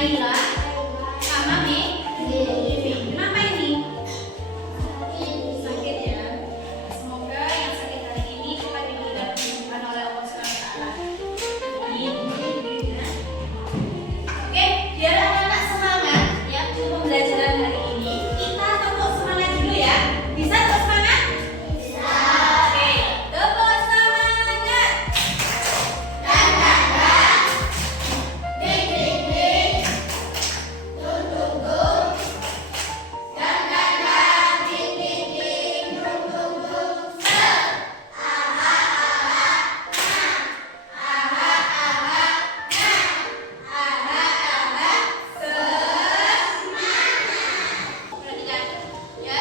Naila sama Devi. Kenapa ini? Sakit ya. Semoga yang sakit hari ini cepat diberikan kesembuhan oleh Allah SWT. Amin. Ya. Oke, biar anak-anak semangat ya untuk pembelajaran hari ini. Kita tepuk semangat dulu ya. Bisa tepuk semangat? Bisa. Oke, tepuk semangat. Ding ding ding. Dung dung dung. Dang dang dang. Ding ding ding. Dung dung dung. Aha aha. Aha aha. Aha aha. Perhatikan ya,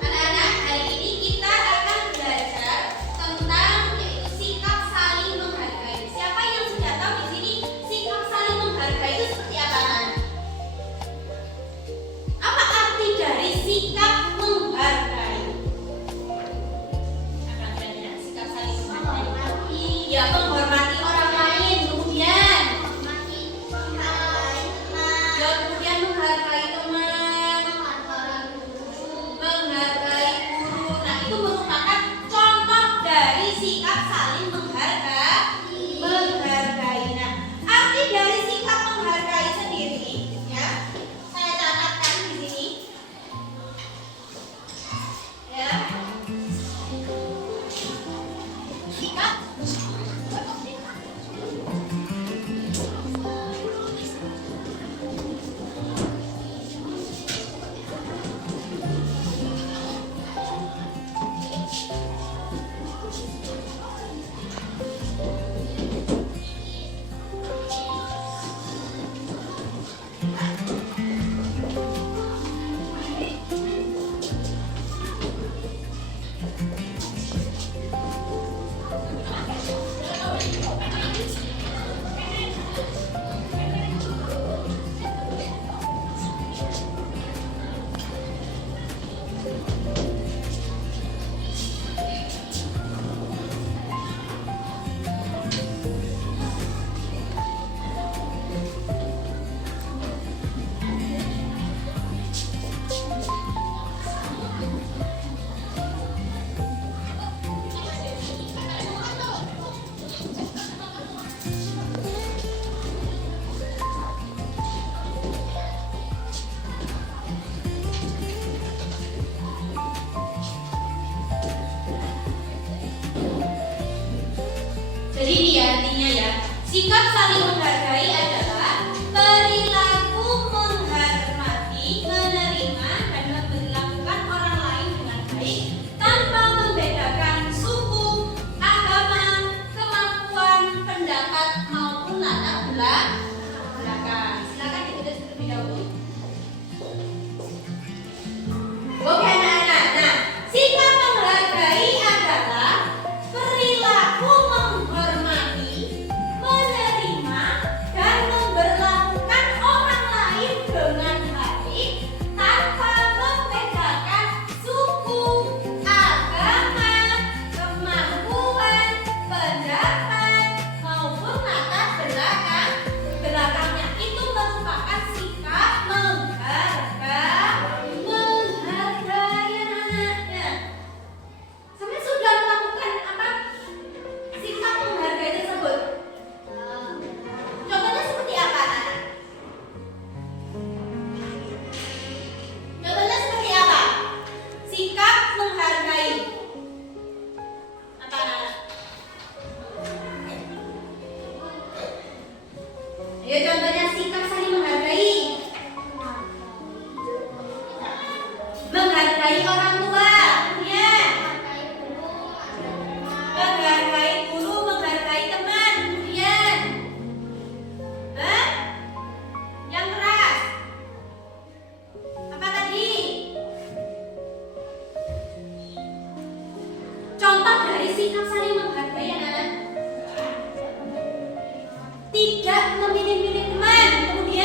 anak-anak, hari ini kita akan belajar tentang yaitu sikap saling menghargai. Siapa yang sudah tahu di sini sikap saling menghargai itu seperti apa, anak? Apa arti dari sikap menghargai? Apa artinya sikap saling menghargai? Ya, menghormati orang lain, kemudian ya, kemudian menghargai teman, menghargai guru. Nah, itu merupakan contoh dari sikap saling menghargai. Nah, arti dari sikap menghargai sendiri ya, saya catatkan di sini. Ya. Sikap jadi ini ya artinya ya, sikap saling menghargai adalah perilaku menghormati, menerima dan memperlakukan orang lain dengan baik tanpa membedakan suku, agama, kemampuan, pendapat maupun latar belakang. Silakan ditulis terlebih dahulu. Oke anak-anak, nah sikap menghargai adalah perilaku menghormati, menerima dan memperlakukan orang lain dengan baik tanpa membedakan suku, agama, kemampuan, pendapat maupun latar belakangnya. Itu merupakan sikap menghargai anak-anaknya. Sampai sudah melakukan apa? Sikap menghargai tersebut. Contohnya seperti apa, anak-anak? Contohnya seperti apa? Sikap menghargai. Apa, anak-anak? Ayo contohnya sikap saling menghargai. Menghargai orang tua, kemudian menghargai guru, menghargai teman, kemudian yang keras. Apa tadi? Contoh dari sikap saling menghargai anak-anak. Tidak memilih-milih teman, kemudian